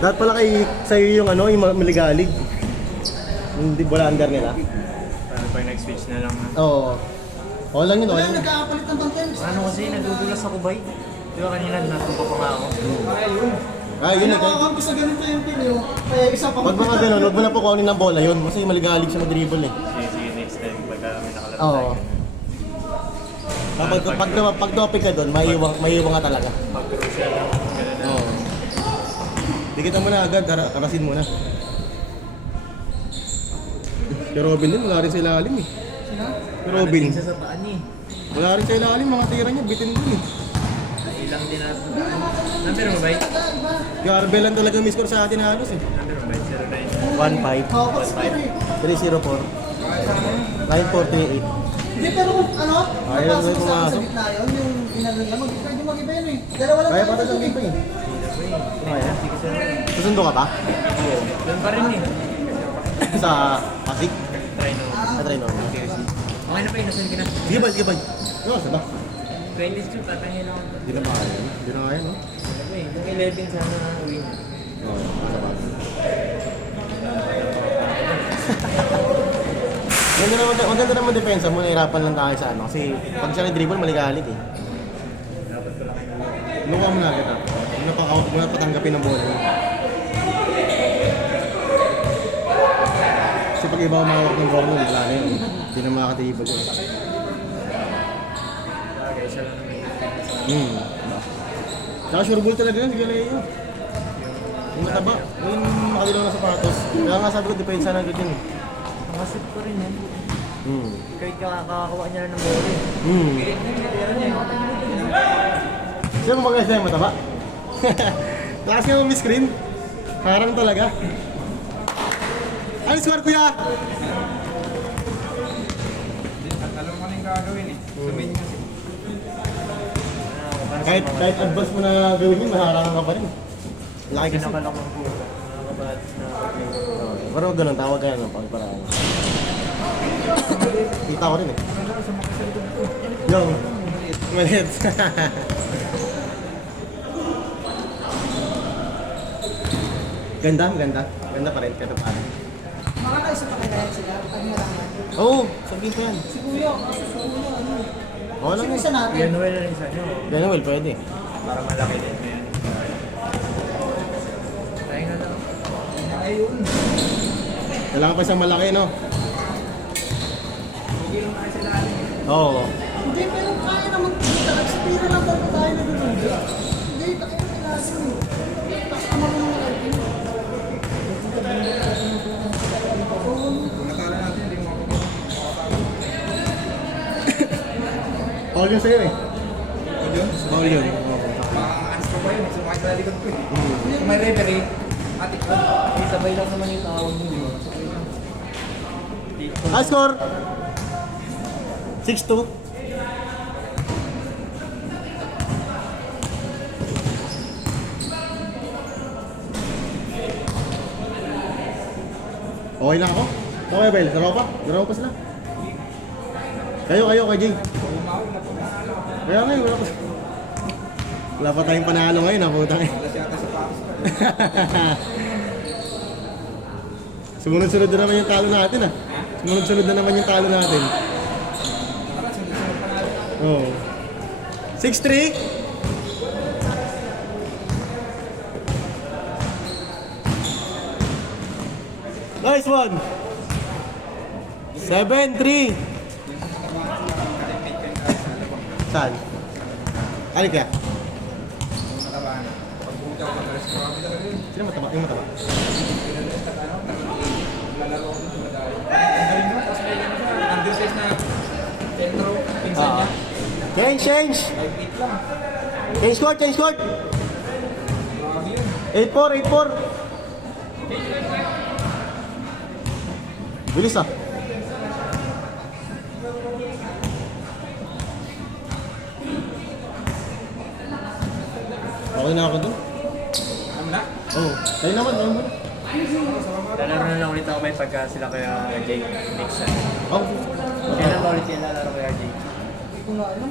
Dapat pala sa'yo yung ano, yung maligalig. Hindi bola under nila. Paano pa yung nag-switch na lang? Oo. Oo lang yun, Wala, okay. nagkakapalit ng bantens. Ano kasi, nadudulas ako ba? Di ba kanina natupa pa nga ako? Ah, yun. Nakakakampi sa ganito yung pinyo. Kaya isa pa. Pag mga ganun, huwag mo na po kunin ng bola yun. Kasi maligalig siya mag-dribble eh. Sige, next time. Pagka may nakalaro Oo. tayo. Pag topic ka doon, maiiwang ka talaga. Pag-crucial lang. Ganun na. Oo. Dikitan mo na agad, karasin mo na. Si Robin din, wala rin sa ilalim eh. Sino? Si Robin. Isa sa paan eh. Wala rin sa ilalim, mga tira niya, bitin din eh. Ilang din natin. Number mo ba? Garbel lang talaga miss score sa atin halos eh. Number mo ba? 1-5, Hawak sa score eh. 3-0-4, 9-4-3-8. Hindi, pero kung ano, Ayaw napasok na sa pumasok. gitna yun, yung inano niya, pwede mag-iba yun eh. Dalawa lang Kaya tayo pata sa sa game pa gitna. eh. Kaya. Susundo ka pa? Doon pa rin eh. Sa Pasig? Try no. Try no. Okay na pa yun. Nasaan ka na? Sige ba, sige ba? Ano sa ba? 22, tatangin lang ako. Hindi na makaya. Hindi na kaya no? Ano eh, yung 11 sana win. Oo, ano ba? Maganda naman depensa mo, nahirapan lang tayo sa ano. Kasi pag siya nag-dribble, maligalig eh. Luka mo na agad ah. Huwag mo na patanggapin ng bola. Kasi pag iba umawak ng bola, wala na yun. Hindi na makaka-dribble yun. Okay, siya lang naman. Tsaka sure goal talaga yun, sige Leo. Yung mataba, yung makadilaw na sapatos. Kaya nga sabi ko, depensa na agad yun. Nakasip ko rin yan. Kahit kakakawa niya na ng bola eh. Siya mo mag-SM yung mataba? Lakas nga mo screen. Harang talaga. Ano score kuya? Alam mo na yung gagawin eh. Sumin kasi. Kahit advance mo na gawin yun, maharangan ka pa rin. Laki kasi. Pinakalak ng buka. Nakakabat na. Pero ganun, tawag kaya ng pagparaan. Kita ko rin eh. Yo, maliit. Ganda, ganda. Ganda pa rin, kaya pa rin. Makakaisa pa kaya sila, pag malaman. Oo, sabihin ko yan. Si Kuya, kasi si Kuya, ano. Oo lang Sino eh. isa natin? Yan well na rin sa inyo. Ganun, well, pwede. Para malaki din. Ayan. Tayo nga lang. Ayun. Kailangan pa isang malaki, no? Oo. Hindi, pero kaya naman kita. Sa tira lang talaga tayo naguluga. Hindi, tayo na kailangan eh. Tapos naman yung mga kailangan. Paul yun sa'yo eh. Paul yun? Oo. Maaans ko pa yun. Sumakit sa likod ko eh. Kung may referee, atik ko. Sabay lang naman yung tawag mo. Di ba? Sabay lang. High score! 6-2. Okay lang ako? Okay, Bel. Laro pa? Laro pa sila? Kayo, kay Jay. Kaya ngayon, wala pa. Wala pa tayong panalo ngayon, ha, putang eh. Sumunod-sunod na naman yung talo natin, ah. Sumunod-sunod na naman yung talo natin. Oo. 6-3. Nice one. 7-3. Saan? Alik ka? Sino mataba? Yung mataba? Undersize na sentro. Pinsan niya. Change! Change court! 8-4. Bilis ah. Okay na ako dun. Ano na? Oo. Tayo naman. Lalaro na lang ulit ako may pagka sila kaya Jake next time. Oh. Kailan ba ulit yung lalaro kaya Jake? Hindi ko nga alam.